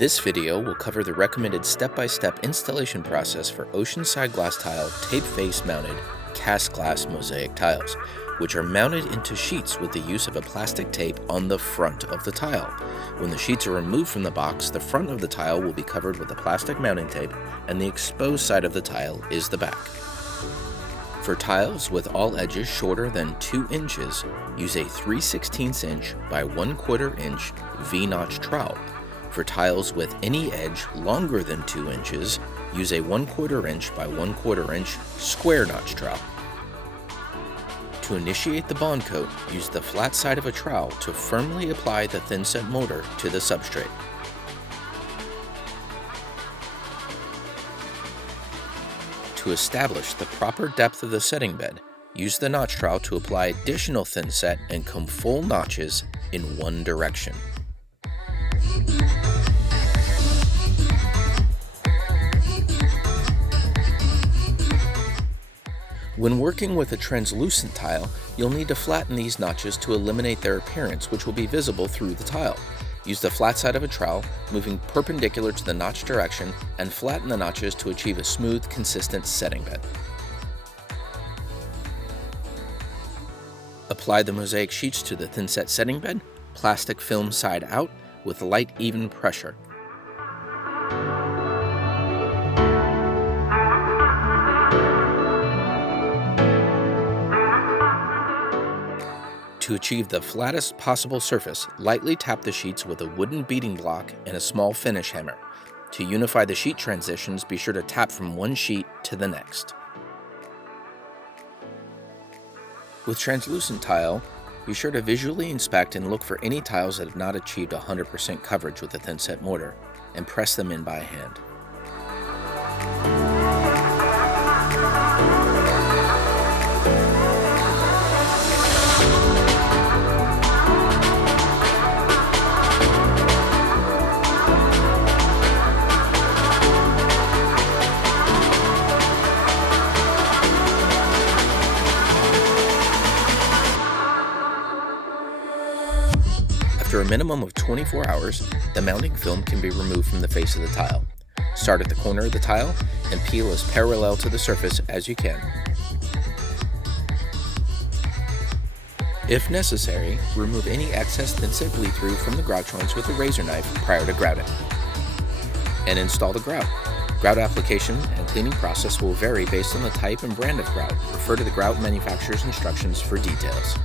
This video will cover the recommended step-by-step installation process for Oceanside Glass Tile tape face mounted cast glass mosaic tiles, which are mounted into sheets with the use of a plastic tape on the front of the tile. When the sheets are removed from the box, the front of the tile will be covered with a plastic mounting tape, and the exposed side of the tile is the back. For tiles with all edges shorter than 2 inches, use a 3/16 inch by 1/4 inch V-notch trowel. For tiles with any edge longer than 2 inches, use a 1/4 inch by 1/4 inch square notch trowel. To initiate the bond coat, use the flat side of a trowel to firmly apply the thin-set mortar to the substrate. To establish the proper depth of the setting bed, use the notch trowel to apply additional thin set and comb full notches in one direction. When working with a translucent tile, you'll need to flatten these notches to eliminate their appearance, which will be visible through the tile. Use the flat side of a trowel, moving perpendicular to the notch direction, and flatten the notches to achieve a smooth, consistent setting bed. Apply the mosaic sheets to the thin-set setting bed, plastic film side out, with light, even pressure. To achieve the flattest possible surface, lightly tap the sheets with a wooden beading block and a small finish hammer. To unify the sheet transitions, be sure to tap from one sheet to the next. With translucent tile, be sure to visually inspect and look for any tiles that have not achieved 100% coverage with a thin-set mortar, and press them in by hand. After a minimum of 24 hours, the mounting film can be removed from the face of the tile. Start at the corner of the tile and peel as parallel to the surface as you can. If necessary, remove any excess thin-set bleed-through from the grout joints with a razor knife prior to grouting. And install the grout. Grout application and cleaning process will vary based on the type and brand of grout. Refer to the grout manufacturer's instructions for details.